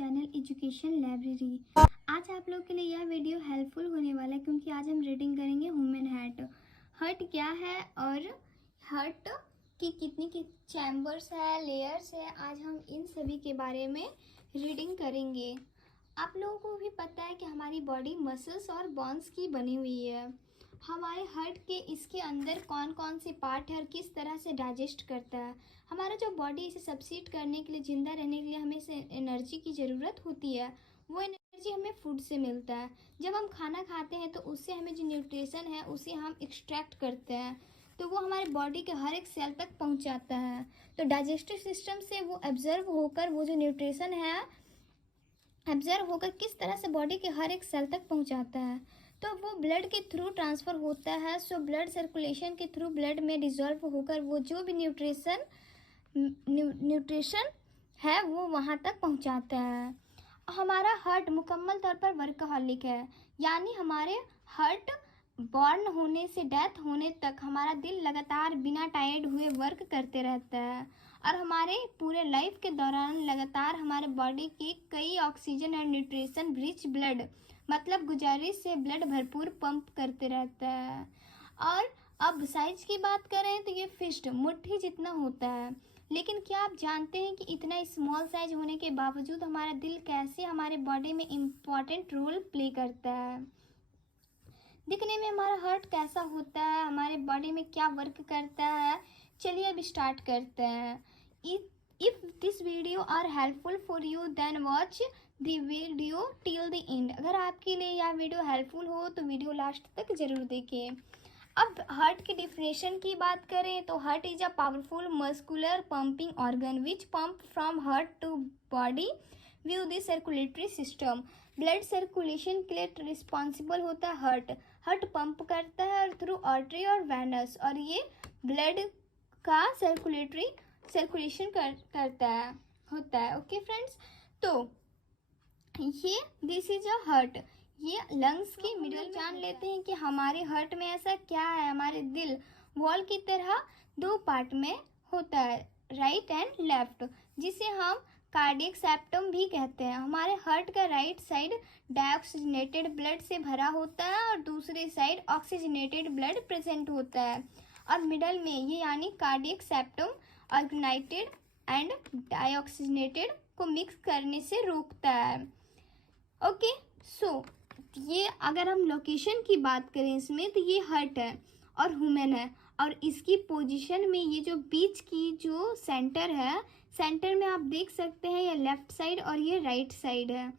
Channel education library. आज आप लोग के लिए यह वीडियो हेल्पफुल होने वाला है क्योंकि आज हम रीडिंग करेंगे ह्यूमन हार्ट। हार्ट क्या है और हार्ट की कितनी की चैम्बर्स है, लेयर्स है, आज हम इन सभी के बारे में रीडिंग करेंगे। आप लोगों को भी पता है कि हमारी बॉडी मसल्स और बोन्स की बनी हुई है। हमारे हार्ट के इसके अंदर कौन कौन से पार्ट है और किस तरह से डाइजेस्ट करता है। हमारा जो बॉडी इसे सब्सिड करने के लिए, जिंदा रहने के लिए हमें से एनर्जी की ज़रूरत होती है, वो एनर्जी हमें फूड से मिलता है। जब हम खाना खाते हैं तो उससे हमें जो न्यूट्रिशन है उसे हम एक्सट्रैक्ट करते हैं, तो वो हमारे बॉडी के हर एक सेल तक पहुंचाता है। तो डाइजेस्टिव सिस्टम से वो एब्जर्व होकर वो जो न्यूट्रिशन है एब्जर्व होकर किस तरह से बॉडी के हर एक सेल तक पहुंचाता है, तो वो ब्लड के थ्रू ट्रांसफ़र होता है। सो ब्लड सर्कुलेशन के थ्रू ब्लड में डिज़ोल्व होकर वो जो भी न्यूट्रिशन है वो वहाँ तक पहुँचाता है। हमारा हार्ट मुकम्मल तौर पर वर्कहॉलिक है, यानी हमारे हार्ट बॉर्न होने से डेथ होने तक हमारा दिल लगातार बिना टायर्ड हुए वर्क करते रहता है और हमारे पूरे लाइफ के दौरान लगातार हमारे बॉडी के कई ऑक्सीजन और न्यूट्रिशन रिच ब्लड मतलब गुजारिश से ब्लड भरपूर पंप करते रहता है। और अब साइज की बात करें तो ये फिस्ट मुट्ठी जितना होता है, लेकिन क्या आप जानते हैं कि इतना स्मॉल साइज होने के बावजूद हमारा दिल कैसे हमारे बॉडी में इम्पॉर्टेंट रोल प्ले करता है। दिखने में हमारा हार्ट कैसा होता है, हमारे बॉडी में क्या वर्क करता है, चलिए अब स्टार्ट करते हैं। If this video are helpful for you then watch the video till the end. अगर आपके लिए यह वीडियो हेल्पफुल हो तो वीडियो लास्ट तक ज़रूर देखें। अब हार्ट की डिफिनेशन की बात करें तो heart is a powerful muscular pumping organ which pump from heart to body view the circulatory system. Blood circulation के लिए रिस्पॉन्सिबल होता है हार्ट। हार्ट पंप करता है और थ्रू आर्टरी और वेनस, और ये ब्लड का सर्कुलेशन करता है होता है। ओके फ्रेंड्स, तो ये दिस इज अ हार्ट, ये लंग्स की मिडल। जान लेते हैं कि हमारे हार्ट में ऐसा क्या है। हमारे दिल वॉल की तरह दो पार्ट में होता है, राइट एंड लेफ्ट, जिसे हम कार्डियक सेप्टम भी कहते हैं। हमारे हार्ट का राइट साइड डाइऑक्सीजनेटेड ब्लड से भरा होता है और दूसरे साइड ऑक्सीजनेटेड ब्लड प्रेजेंट होता है, और मिडल में ये यानी कार्डियक सेप्टम ऑर्गेनाइटेड एंड डाइऑक्सीजनेटेड को मिक्स करने से रोकता है। ओके, सो ये अगर हम लोकेशन की बात करें इसमें तो ये हार्ट है और ह्यूमन है, और इसकी पोजीशन में ये जो बीच की जो सेंटर है, सेंटर में आप देख सकते हैं ये लेफ्ट साइड और ये राइट साइड है।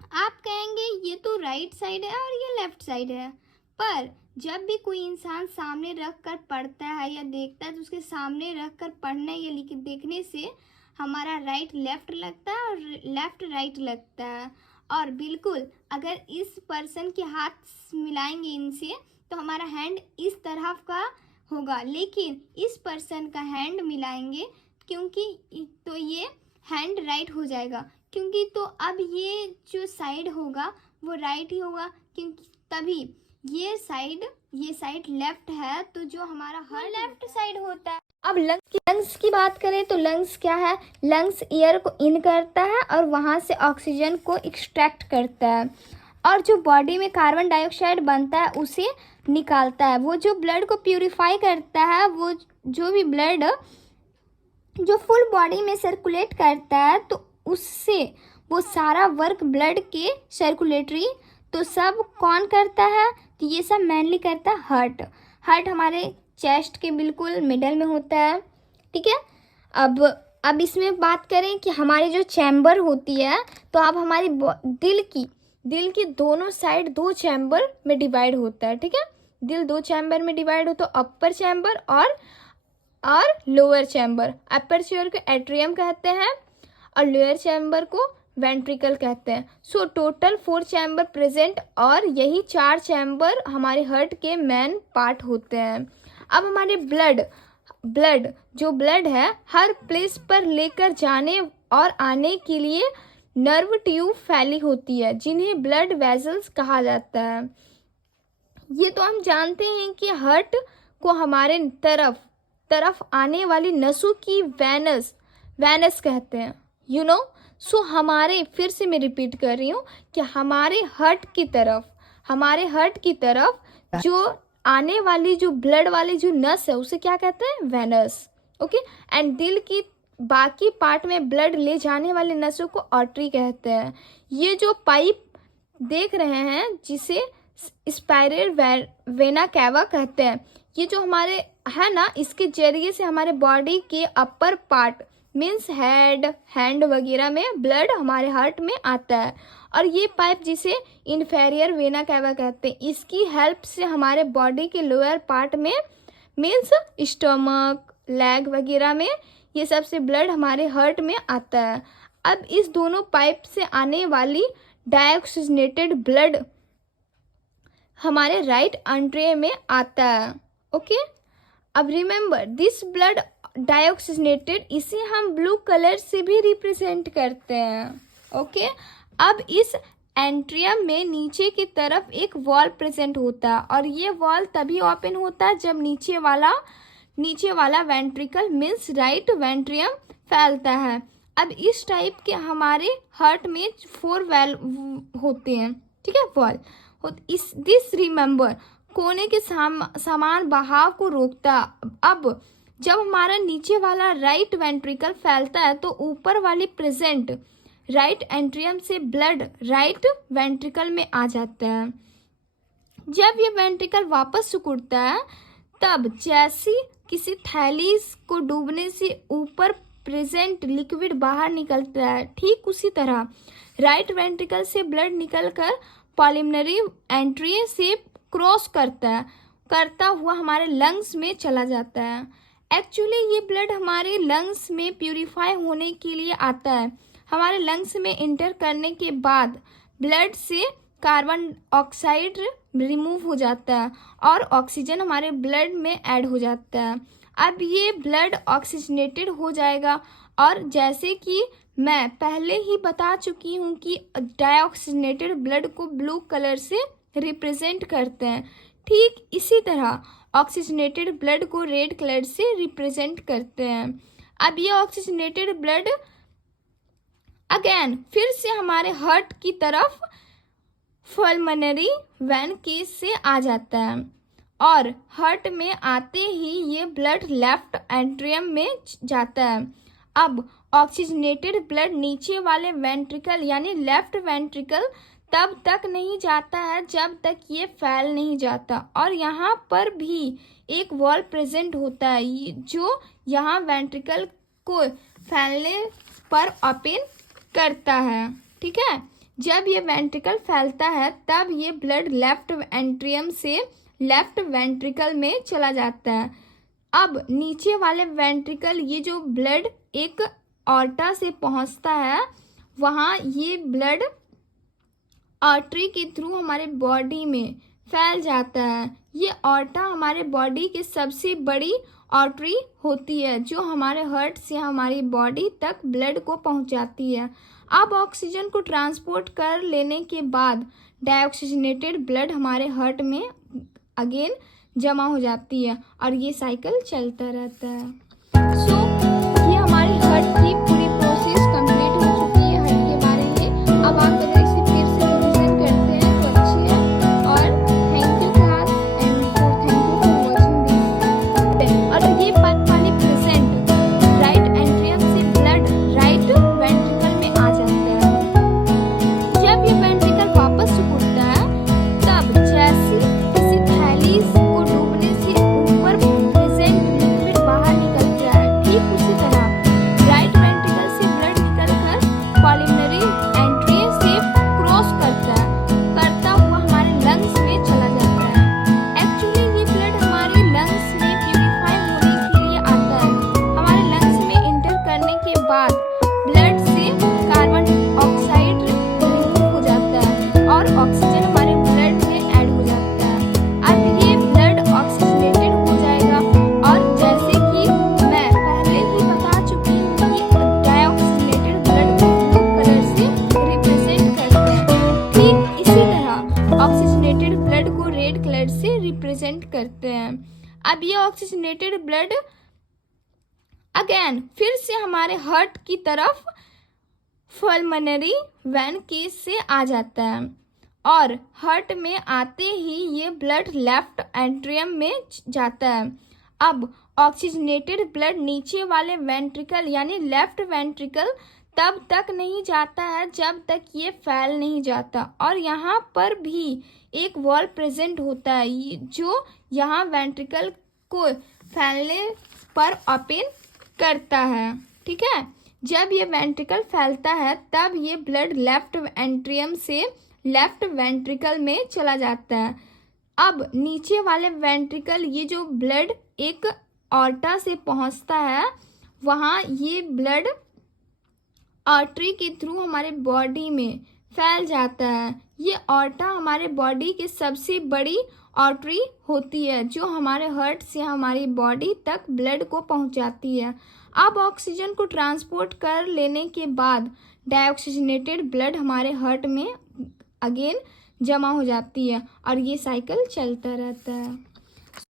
आप कहेंगे ये तो राइट साइड है और ये लेफ्ट साइड है, पर जब भी कोई इंसान सामने रख कर पढ़ता है या देखता है तो उसके सामने रख कर पढ़ने या देखने से हमारा राइट लेफ्ट लगता है और लेफ्ट राइट लगता है। और बिल्कुल अगर इस पर्सन के हाथ मिलाएंगे इनसे तो हमारा हैंड इस तरफ का होगा, लेकिन इस पर्सन का हैंड मिलाएंगे क्योंकि तो ये हैंड राइट हो जाएगा, क्योंकि तो अब ये जो साइड होगा वो राइट ही होगा, क्योंकि तभी ये साइड लेफ्ट है, तो जो हमारा हर लेफ्ट साइड होता है। अब लंग्स की बात करें तो लंग्स क्या है। लंग्स एयर को इन करता है और वहाँ से ऑक्सीजन को एक्सट्रैक्ट करता है, और जो बॉडी में कार्बन डाइऑक्साइड बनता है उसे निकालता है। वो जो ब्लड को प्यूरिफाई करता है, वो जो भी ब्लड जो फुल बॉडी में सर्कुलेट करता है, तो उससे वो सारा वर्क ब्लड के सर्कुलेटरी तो सब कौन करता है, तो ये सब मेनली करता है हार्ट। हार्ट हमारे चेस्ट के बिल्कुल मिडल में होता है, ठीक है। अब इसमें बात करें कि हमारी जो चैम्बर होती है, तो अब हमारी दिल की दोनों साइड दो चैम्बर में डिवाइड होता है, ठीक है। दिल दो चैम्बर में डिवाइड होता है, अपर चैम्बर और लोअर चैम्बर। अपर चैम्बर को एट्रियम कहते हैं और लोअर चैम्बर को वेंट्रिकल कहते हैं। सो टोटल 4 चैम्बर प्रेजेंट, और यही 4 चैम्बर हमारे हार्ट के मेन पार्ट होते हैं। अब हमारे ब्लड है हर प्लेस पर लेकर जाने और आने के लिए नर्व ट्यूब फैली होती है, जिन्हें ब्लड वेसल्स कहा जाता है। ये तो हम जानते हैं कि हार्ट को हमारे तरफ आने वाली नसों की वेनस कहते हैं, सो हमारे, फिर से मैं रिपीट कर रही हूँ कि हमारे हार्ट की तरफ जो आने वाली जो ब्लड वाली जो नस है उसे क्या कहते हैं, वेनस। ओके, एंड दिल की बाकी पार्ट में ब्लड ले जाने वाली नसों को आर्टरी कहते हैं। ये जो पाइप देख रहे हैं जिसे स्पाइरल वेना कैवा कहते हैं, ये जो हमारे है ना, इसके जरिए से हमारे बॉडी के upper part means head, hand वगैरह में ब्लड हमारे हार्ट में आता है। और ये पाइप जिसे इन्फेरियर वेना कैवा कहते हैं, इसकी हेल्प से हमारे बॉडी के लोअर पार्ट में मीन्स स्टमक, लेग वगैरह में ये सब से ब्लड हमारे हार्ट में आता है। अब इस दोनों पाइप से आने वाली डाइऑक्सीजनेटेड ब्लड हमारे राइट एंट्री में आता है। ओके, अब रिमेंबर दिस ब्लड डाइऑक्सीजनेटेड, इसे हम ब्लू कलर से भी रिप्रेजेंट करते हैं। ओके, अब इस एंट्रियम में नीचे की तरफ एक वॉल प्रेजेंट होता है और ये वॉल तभी ओपन होता है जब नीचे वाला वेंट्रिकल मीन्स राइट वेंट्रियम फैलता है। अब इस टाइप के हमारे हार्ट में 4 वाल्व होते हैं, ठीक है, वॉल। दिस रिमेंबर कोने के समान बहाव को रोकता। अब जब हमारा नीचे वाला राइट वेंट्रिकल फैलता है तो ऊपर वाली प्रेजेंट राइट एंट्रियम से ब्लड राइट वेंट्रिकल में आ जाता है। जब ये वेंट्रिकल वापस सिकुड़ता है तब जैसी किसी थैली को डूबने से ऊपर प्रेजेंट लिक्विड बाहर निकलता है, ठीक उसी तरह राइट वेंट्रिकल से ब्लड निकलकर पल्मोनरी एंट्री से क्रॉस करता हुआ हमारे लंग्स में चला जाता है। एक्चुअली ये ब्लड हमारे लंग्स में प्यूरिफाई होने के लिए आता है। हमारे लंग्स में इंटर करने के बाद ब्लड से कार्बन ऑक्साइड रिमूव हो जाता है और ऑक्सीजन हमारे ब्लड में ऐड हो जाता है। अब ये ब्लड ऑक्सीजनेटेड हो जाएगा और जैसे कि मैं पहले ही बता चुकी हूँ कि डाइऑक्सीजनेटेड ब्लड को ब्लू कलर से रिप्रेजेंट करते हैं, ठीक इसी तरह ऑक्सीजनेटेड ब्लड को रेड कलर से रिप्रेजेंट करते हैं। अब ये ऑक्सीजनेटेड ब्लड अगेन फिर से हमारे हार्ट की तरफ पल्मोनरी वेन केस से आ जाता है और हार्ट में आते ही ये ब्लड लेफ्ट एंट्रियम में जाता है। अब ऑक्सीजनेटेड ब्लड नीचे वाले वेंट्रिकल यानी लेफ्ट वेंट्रिकल तब तक नहीं जाता है जब तक ये फैल नहीं जाता और यहाँ पर भी एक वॉल प्रेजेंट होता है जो यहाँ वेंट्रिकल को फैलने पर ओपन करता है, ठीक है। जब ये वेंट्रिकल फैलता है तब ये ब्लड लेफ्ट एंट्रियम से लेफ्ट वेंट्रिकल में चला जाता है। अब नीचे वाले वेंट्रिकल ये जो ब्लड एक ऑर्टा से पहुंचता है, वहाँ ये ब्लड आर्टरी के थ्रू हमारे बॉडी में फैल जाता है। ये ऑर्टा हमारे बॉडी की सबसे बड़ी आर्टरी होती है जो हमारे हार्ट से हमारी बॉडी तक ब्लड को पहुंचाती है। अब ऑक्सीजन को ट्रांसपोर्ट कर लेने के बाद डाइऑक्सीजनेटेड ब्लड हमारे हार्ट में अगेन जमा हो जाती है और ये साइकिल चलता रहता है। सो ये हमारी हार्ट की पूरी प्रोसेस कंप्लीट हो चुकी है हार्ट के बारे में। अब आप अगर इसे फिर से रिवीजन करते हैं तो अच्छी है और thank you class and thank you for watching this. और ये वाली प्रेजेंट राइट एंट्रियम से ब्लड राइट वेंट्रिकल में आ जाता है। जब ये वेंट्रिकल वापस सिकुड़ता है तब जैसी किसी थैली को डूबने से ऊपर प्रेजेंट लिक्विड बाहर निकलता है, ठीक उसी तरह राइट वेंट्रिकल से ब्लड निकलकर पल्मोनरी एंट्री से क्रॉस करता हुआ हमारे लंग्स में चला जाता है। एक्चुअली ये ब्लड हमारे लंग्स में प्यूरिफाई होने के लिए आता है। हमारे लंग्स में इंटर करने के बाद ब्लड से कार्बन ऑक्साइड रिमूव हो जाता है और ऑक्सीजन हमारे ब्लड में ऐड हो जाता है। अब ये ब्लड ऑक्सीजनेटेड हो जाएगा और जैसे कि मैं पहले ही बता चुकी हूँ कि डाइऑक्सीजनेटेड ब्लड को ब्लू कलर से रिप्रेजेंट करते हैं, ठीक इसी तरह ऑक्सीजनेटेड ब्लड को रेड कलर से रिप्रेजेंट करते हैं। अब ये ऑक्सीजनेटेड ब्लड अगेन फिर से हमारे हार्ट की तरफ पल्मोनरी वेन केस से आ जाता है और हार्ट में आते ही ये ब्लड लेफ्ट एंट्रियम में जाता है। अब ऑक्सीजनेटेड ब्लड नीचे वाले वेंट्रिकल यानी लेफ्ट वेंट्रिकल तब तक नहीं जाता है जब तक ये फैल नहीं जाता, और यहाँ पर भी एक वॉल प्रेजेंट होता है जो यहाँ वेंट्रिकल को फैलने पर ओपन करता है। ठीक है, जब ये वेंट्रिकल फैलता है तब ये ब्लड लेफ्ट एंट्रियम से लेफ्ट वेंट्रिकल में चला जाता है। अब नीचे वाले वेंट्रिकल ये जो ब्लड एक ऑर्टा से पहुंचता है, वहाँ ये ब्लड आर्टरी के थ्रू हमारे बॉडी में फैल जाता है। ये ऑर्टा हमारे बॉडी की सबसे बड़ी आर्टरी होती है जो हमारे हार्ट से हमारी बॉडी तक ब्लड को पहुंचाती है। अब ऑक्सीजन को ट्रांसपोर्ट कर लेने के बाद डाइऑक्सीजनेटेड ब्लड हमारे हार्ट में अगेन जमा हो जाती है और ये साइकिल चलता रहता है।